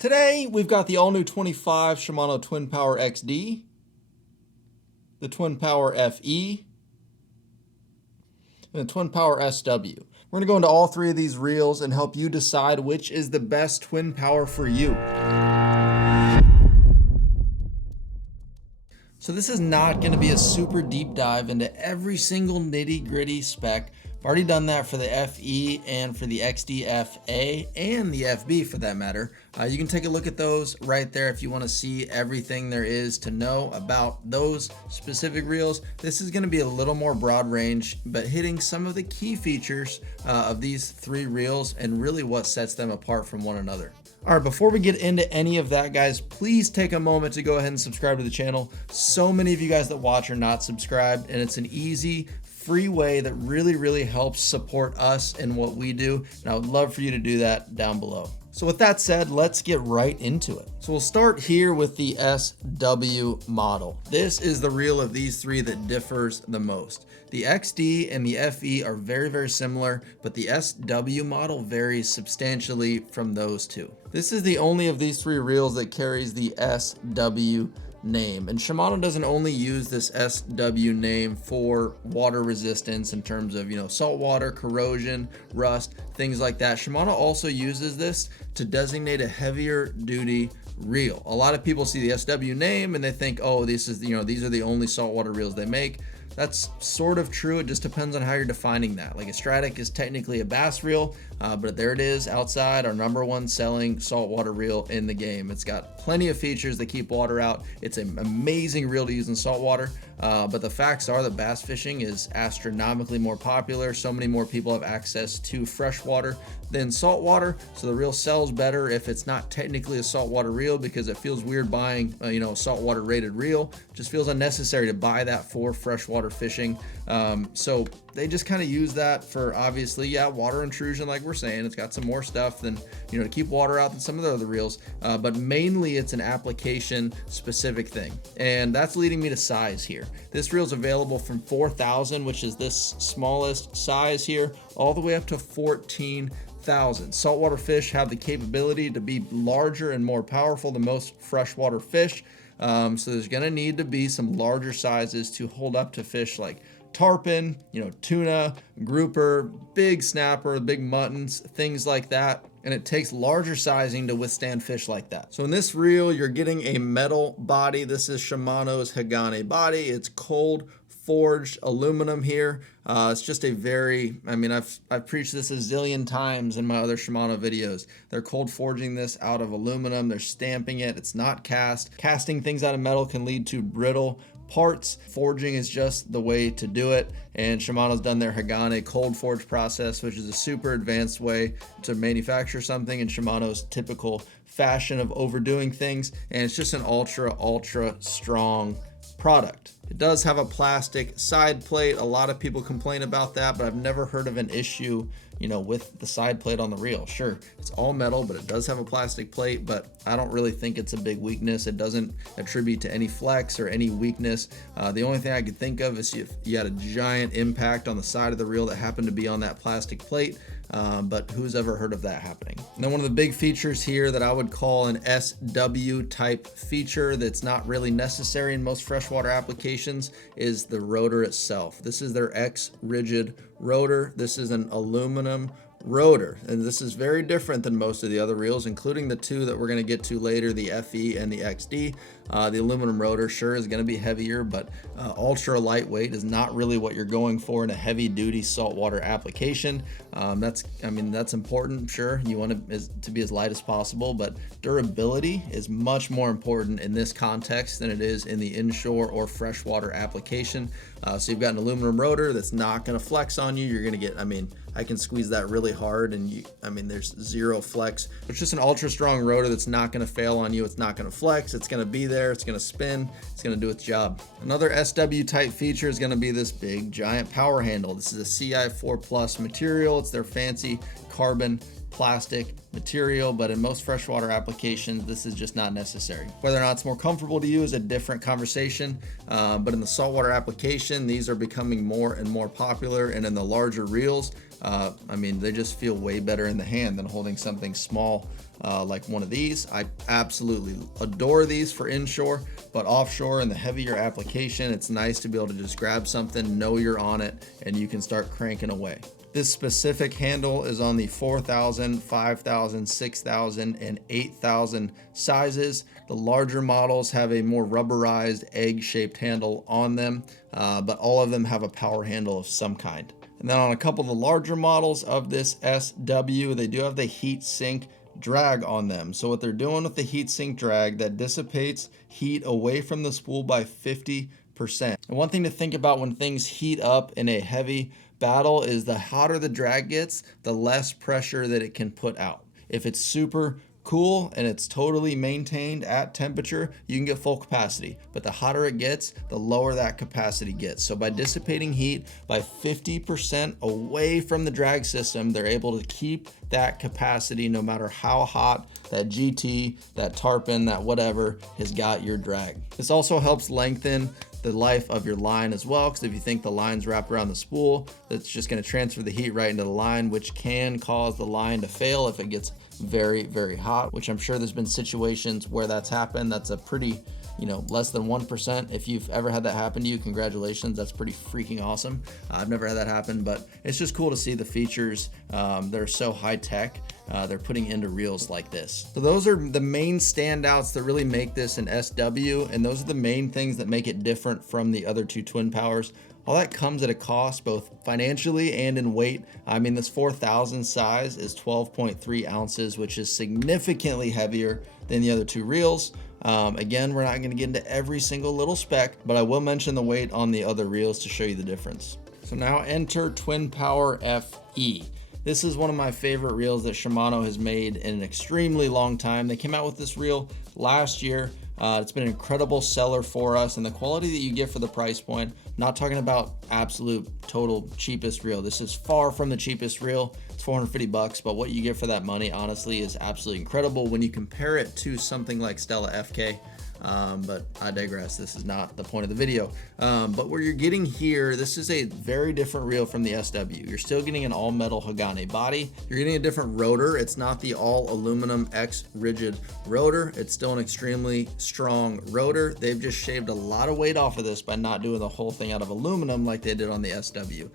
Today, we've got the all-new 25 Shimano Twin Power XD, the Twin Power FE, and the Twin Power SW. We're going to go into all three of these reels and help you decide which is the best Twin Power for you. So this is not going to be a super deep dive into every single nitty-gritty spec. I've already done that for the FE and for the XD-FA and the FB for that matter. You can take a look at those right there if you want to see everything there is to know about those specific reels. This is going to be a little more broad range, but hitting some of the key features of these three reels and really what sets them apart from one another. All right, before we get into any of that, guys, please take a moment to go ahead and subscribe to the channel. So many of you guys that watch are not subscribed, and it's an easy, free way that really helps support us and what we do. And I would love for you to do that down below. So with that said, let's get right into it. So we'll start here with the SW model. This is the reel of these three that differs the most. The XD and the FE are very similar, but the SW model varies substantially from those two. This is the only of these three reels that carries the SW name, and Shimano doesn't only use this SW name for water resistance in terms of, salt water, corrosion, rust, things like that. Shimano also uses this to designate a heavier duty reel. A lot of people see the SW name and they think, oh, this is, these are the only saltwater reels they make. That's sort of true. It just depends on how you're defining that. Like a Stratic is technically a bass reel, but there it is outside, our #1 selling saltwater reel in the game. It's got plenty of features that keep water out. It's an amazing reel to use in saltwater, but the facts are that bass fishing is astronomically more popular. So many more people have access to freshwater than saltwater, so the reel sells better if it's not technically a saltwater reel, because it feels weird buying a saltwater rated reel. It just feels unnecessary to buy that for freshwater fishing. So they just kind of use that for, obviously, water intrusion, like we're saying. It's got some more stuff than, to keep water out than some of the other reels, but mainly it's an application specific thing. And that's leading me to size here. This reel is available from 4,000, which is this smallest size here, all the way up to 14,000. Saltwater fish have the capability to be larger and more powerful than most freshwater fish. So there's going to need to be some larger sizes to hold up to fish like tarpon, tuna, grouper, big snapper, big muttons, things like that. And it takes larger sizing to withstand fish like that. So in this reel, you're getting a metal body. This is Shimano's Hagane body. It's cold forged aluminum here. It's just a very, I've preached this a zillion times in my other Shimano videos. They're cold forging this out of aluminum. They're stamping it. It's not cast. Casting things out of metal can lead to brittle parts. Forging is just the way to do it, and Shimano's done their Hagane cold forge process, which is a super advanced way to manufacture something in Shimano's typical fashion of overdoing things, and it's just an ultra strong product. It does have a plastic side plate. A lot of people complain about that, but I've never heard of an issue with the side plate on the reel. Sure, it's all metal, but it does have a plastic plate, but I don't really think it's a big weakness. It doesn't attribute to any flex or any weakness. The only thing I could think of is if you had a giant impact on the side of the reel that happened to be on that plastic plate, but who's ever heard of that happening? Now, one of the big features here that I would call an SW type feature that's not really necessary in most freshwater applications is the rotor itself. This is their X rigid rotor. This is an aluminum rotor, and this is very different than most of the other reels, including the two that we're going to get to later, the FE and the XD. The aluminum rotor sure is going to be heavier, but ultra lightweight is not really what you're going for in a heavy duty saltwater application. That's important. Sure, you want it to be as light as possible, but durability is much more important in this context than it is in the inshore or freshwater application. So you've got an aluminum rotor that's not going to flex on you. You're going to get, I can squeeze that really hard and there's zero flex. It's just an ultra strong rotor that's not going to fail on you. It's not going to flex. It's going to be there. It's going to spin. It's going to do its job. Another SW type feature is going to be this big giant power handle. This is a CI4 Plus material. It's their fancy carbon plastic material, but in most freshwater applications, this is just not necessary. Whether or not it's more comfortable to you is a different conversation, but in the saltwater application, these are becoming more and more popular, and in the larger reels, they just feel way better in the hand than holding something small like one of these. I absolutely adore these for inshore, but offshore and the heavier application, it's nice to be able to just grab something, know you're on it, and you can start cranking away. This specific handle is on the 4,000, 5,000, 6,000, and 8,000 sizes. The larger models have a more rubberized egg-shaped handle on them, but all of them have a power handle of some kind. And then on a couple of the larger models of this SW, they do have the heat sink drag on them. So what they're doing with the heat sink drag, that dissipates heat away from the spool by 50%. And one thing to think about when things heat up in a heavy battle is the hotter the drag gets, the less pressure that it can put out. If it's super cool and it's totally maintained at temperature, you can get full capacity, but the hotter it gets, the lower that capacity gets. So by dissipating heat by 50% away from the drag system, they're able to keep that capacity no matter how hot that GT, that tarpon, that whatever has got your drag. This also helps lengthen the life of your line as well, because if you think the line's wrapped around the spool, that's just going to transfer the heat right into the line, which can cause the line to fail if it gets very, very hot, which I'm sure there's been situations where that's happened. That's a pretty, less than 1%. If you've ever had that happen to you, congratulations. That's pretty freaking awesome. I've never had that happen, but it's just cool to see the features that are so high tech they're putting into reels like this. So those are the main standouts that really make this an SW, and those are the main things that make it different from the other two Twin Powers. All that comes at a cost, both financially and in weight. I mean, this 4,000 size is 12.3 ounces, which is significantly heavier than the other two reels. Again, we're not going to get into every single little spec, but I will mention the weight on the other reels to show you the difference. So now enter Twin Power FE. This is one of my favorite reels that Shimano has made in an extremely long time. They came out with this reel last year. It's been an incredible seller for us, and the quality that you get for the price point, not talking about absolute total cheapest reel. This is far from the cheapest reel. It's 450 bucks, but what you get for that money, honestly, is absolutely incredible when you compare it to something like Stella FK. But I digress. This is not the point of the video. But what you're getting here, this is a very different reel from the SW. You're still getting an all metal Hagane body. You're getting a different rotor. It's not the all aluminum X rigid rotor. It's still an extremely strong rotor. They've just shaved a lot of weight off of this by not doing the whole thing out of aluminum like they did on the SW.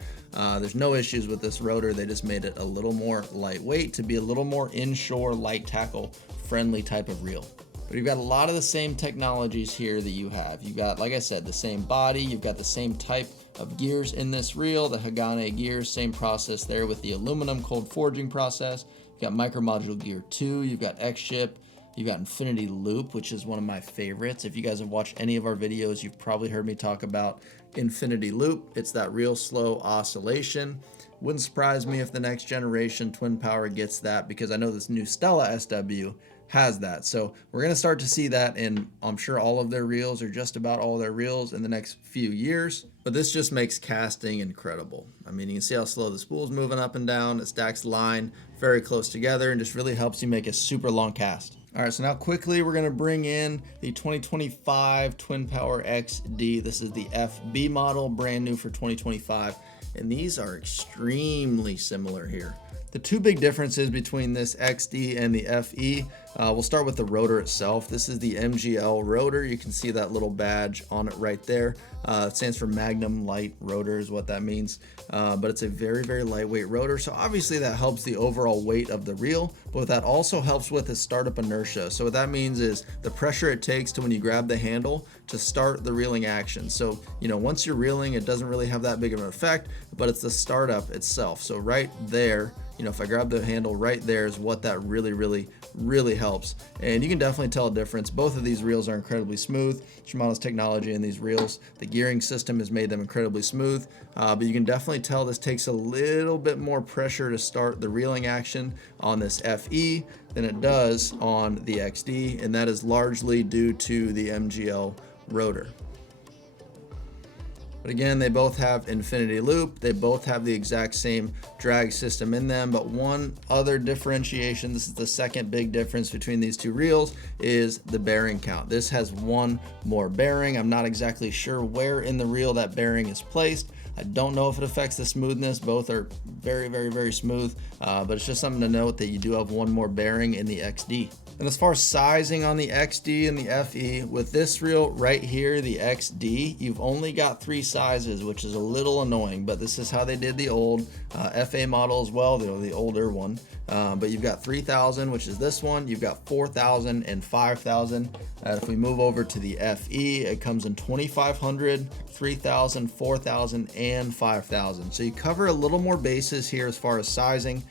There's no issues with this rotor. They just made it a little more lightweight to be a little more inshore light tackle friendly type of reel. But you've got a lot of the same technologies here that you have. You've got, like I said, the same body. You've got the same type of gears in this reel, the Hagane gears, same process there with the aluminum cold forging process. You've got micro module gear 2. You've got X-ship. You've got infinity loop, which is one of my favorites. If you guys have watched any of our videos, you've probably heard me talk about infinity loop. It's that real slow oscillation. Wouldn't surprise me if the next generation Twin Power gets that, because I know this new Stella SW has that. So we're going to start to see that in, I'm sure, all of their reels, or just about all their reels in the next few years. But this just makes casting incredible. I mean, you can see how slow the spool's moving up and down. It stacks line very close together and just really helps you make a super long cast. All right, so now quickly we're going to bring in the 2025 Twin Power XD. This is the FB model, brand new for 2025. And these are extremely similar here. The two big differences between this XD and the FE, we'll start with the rotor itself. This is the MGL rotor. You can see that little badge on it right there. It stands for Magnum Light Rotor is what that means. But it's a very, very lightweight rotor. So obviously that helps the overall weight of the reel, but what that also helps with is startup inertia. So what that means is the pressure it takes to when you grab the handle to start the reeling action. So, once you're reeling, it doesn't really have that big of an effect, but it's the startup itself. So right there, if I grab the handle right there is what that really, really, really helps. And you can definitely tell a difference. Both of these reels are incredibly smooth. Shimano's technology in these reels, the gearing system has made them incredibly smooth. But you can definitely tell this takes a little bit more pressure to start the reeling action on this FE than it does on the XD. And that is largely due to the MGL rotor. But again, they both have infinity loop. They both have the exact same drag system in them. But one other differentiation, this is the second big difference between these two reels, is the bearing count. This has one more bearing. I'm not exactly sure where in the reel that bearing is placed, I don't know if it affects the smoothness. Both are very, very, very smooth, but it's just something to note that you do have one more bearing in the XD. And as far as sizing on the XD and the FE, with this reel right here, the XD, you've only got 3 sizes, which is a little annoying, but this is how they did the old FA model as well, the older one. But you've got 3,000, which is this one. You've got 4,000 and 5,000. If we move over to the FE, it comes in 2,500, 3,000, 4,000, and 5,000. So you cover a little more bases here as far as sizing.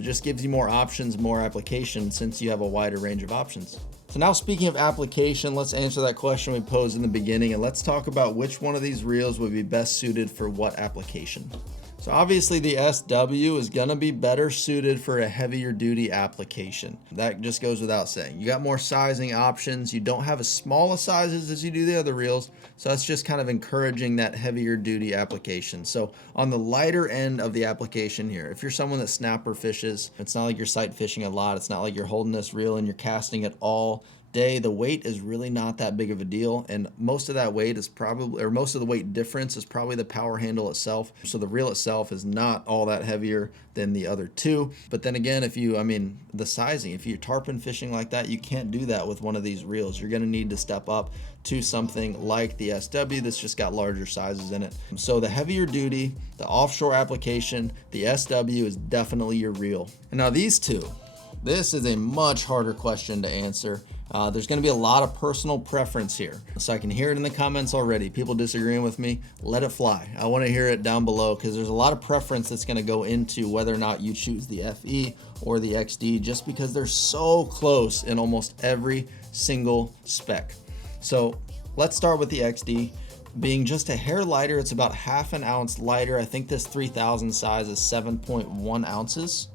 Just gives you more options, more application, since you have a wider range of options. So now, speaking of application, let's answer that question we posed in the beginning, and let's talk about which one of these reels would be best suited for what application. So obviously the SW is going to be better suited for a heavier duty application. That just goes without saying. You got more sizing options. You don't have as small a sizes as you do the other reels. So that's just kind of encouraging that heavier duty application. So on the lighter end of the application here, if you're someone that snapper fishes, it's not like you're sight fishing a lot. It's not like you're holding this reel and you're casting it all day. The weight is really not that big of a deal, and most of that weight is probably, or most of the weight difference is probably the power handle itself. So the reel itself is not all that heavier than the other two. But then again, if you, the sizing, if you're tarpon fishing like that, you can't do that with one of these reels. You're going to need to step up to something like the SW that's just got larger sizes in it. So the heavier duty, the offshore application, the SW is definitely your reel. And now these two, this is a much harder question to answer. There's going to be a lot of personal preference here. So I can hear it in the comments already. People disagreeing with me, let it fly. I want to hear it down below, because there's a lot of preference that's going to go into whether or not you choose the FE or the XD, just because they're so close in almost every single spec. So let's start with the XD. Being just a hair lighter, it's about ½ an ounce lighter. I think this 3,000 size is 7.1 ounces.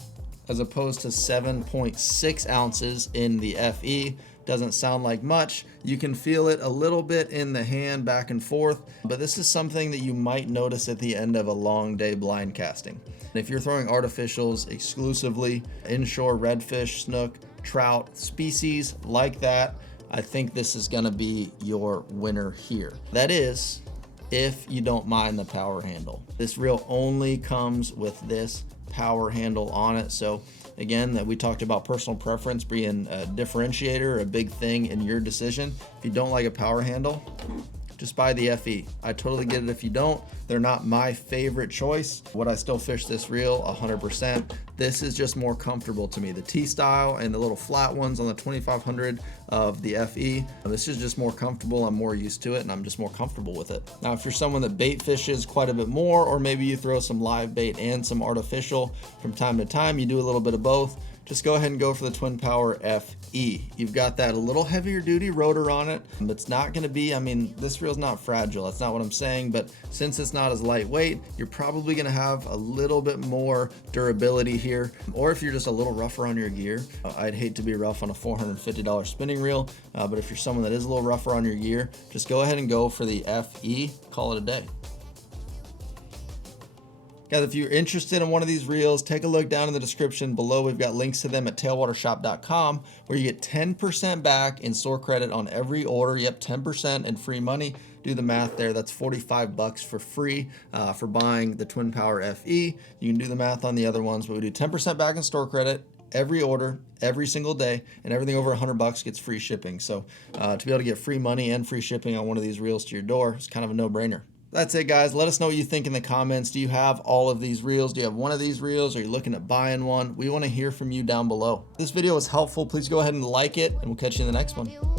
As opposed to 7.6 ounces in the FE. Doesn't sound like much. You can feel it a little bit in the hand back and forth, but this is something that you might notice at the end of a long day blind casting. And if you're throwing artificials exclusively, inshore, redfish, snook, trout, species like that, I think this is gonna be your winner here. That is, if you don't mind the power handle. This reel only comes with this power handle on it. So again, that we talked about personal preference being a differentiator, a big thing in your decision. If you don't like a power handle, just buy the FE. I totally get it if you don't. They're not my favorite choice. Would I still fish this reel? 100%. This is just more comfortable to me. The T-style and the little flat ones on the 2500 of the FE, this is just more comfortable. I'm more used to it, and I'm just more comfortable with it. Now, if you're someone that bait fishes quite a bit more, or maybe you throw some live bait and some artificial from time to time, you do a little bit of both, just go ahead and go for the Twin Power FE. You've got that a little heavier duty rotor on it. It's not gonna be, this reel's not fragile, that's not what I'm saying, but since it's not as lightweight, you're probably gonna have a little bit more durability here. Or if you're just a little rougher on your gear, I'd hate to be rough on a $450 spinning reel, but if you're someone that is a little rougher on your gear, just go ahead and go for the FE, call it a day. Guys, if you're interested in one of these reels, take a look down in the description below. We've got links to them at tailwatershop.com, where you get 10% back in store credit on every order. Yep, 10% and free money. Do the math there. That's $45 for free for buying the Twin Power FE. You can do the math on the other ones, but we do 10% back in store credit every order, every single day, and everything over $100 gets free shipping. So to be able to get free money and free shipping on one of these reels to your door, it's kind of a no-brainer. That's it, guys. Let us know what you think in the comments. Do you have all of these reels? Do you have one of these reels? Are you looking at buying one? We want to hear from you down below. If this video was helpful, please go ahead and like it, and we'll catch you in the next one.